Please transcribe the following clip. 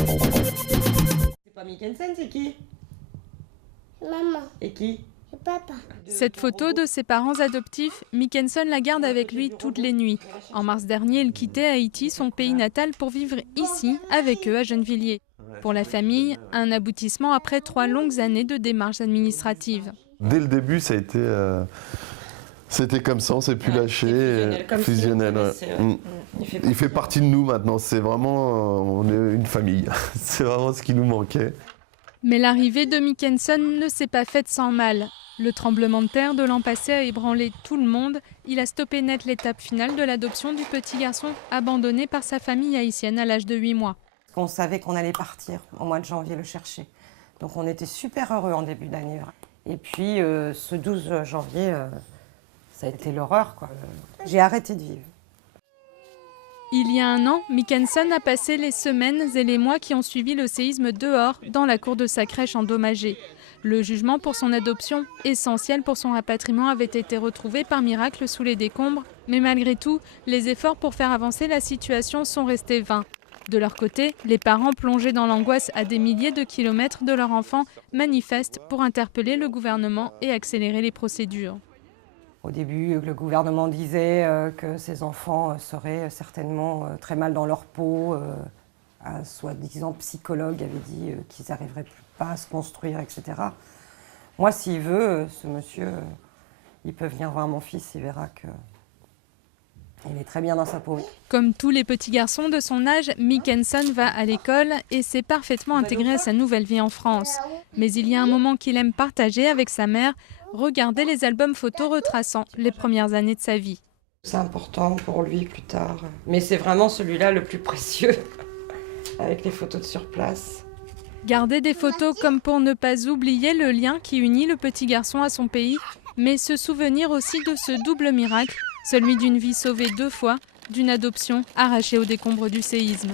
C'est pas Mikkelsen, c'est qui? Maman Et qui? et papa. Cette photo de ses parents adoptifs, Mikkelsen la garde avec lui toutes les nuits. En mars dernier, il quittait Haïti, son pays natal, pour vivre ici, avec eux, à Gennevilliers. Pour la famille, un aboutissement après 3 longues années de démarches administratives. Dès le début, ça a été, c'était comme ça, on s'est plus lâché, fusionnel. Ouais. Il fait partie de nous maintenant, c'est vraiment, on est une famille. C'est vraiment ce qui nous manquait. Mais l'arrivée de Mikkelsen ne s'est pas faite sans mal. Le tremblement de terre de l'an passé a ébranlé tout le monde. Il a stoppé net l'étape finale de l'adoption du petit garçon abandonné par sa famille haïtienne à l'âge de 8 mois. On savait qu'on allait partir au mois de janvier le chercher. Donc on était super heureux en début d'année. Et puis ce 12 janvier, ça a été l'horreur, quoi. J'ai arrêté de vivre. Il y a 1 an, Mikkelsen a passé les semaines et les mois qui ont suivi le séisme dehors, dans la cour de sa crèche endommagée. Le jugement pour son adoption, essentiel pour son rapatriement, avait été retrouvé par miracle sous les décombres. Mais malgré tout, les efforts pour faire avancer la situation sont restés vains. De leur côté, les parents plongés dans l'angoisse à des milliers de kilomètres de leur enfant manifestent pour interpeller le gouvernement et accélérer les procédures. Au début, le gouvernement disait que ces enfants seraient certainement très mal dans leur peau. Un soi-disant psychologue avait dit qu'ils n'arriveraient pas à se construire, etc. Moi, s'il veut, ce monsieur, il peut venir voir mon fils, il verra qu'il est très bien dans sa peau. Comme tous les petits garçons de son âge, Mikkelsen va à l'école et s'est parfaitement intégré à sa nouvelle vie en France. Mais il y a un moment qu'il aime partager avec sa mère, regarder les albums photos retraçant les premières années de sa vie. C'est important pour lui plus tard. Mais c'est vraiment celui-là le plus précieux, avec les photos de sur place. Garder des photos comme pour ne pas oublier le lien qui unit le petit garçon à son pays, mais se souvenir aussi de ce double miracle, celui d'une vie sauvée 2 fois, d'une adoption arrachée aux décombres du séisme.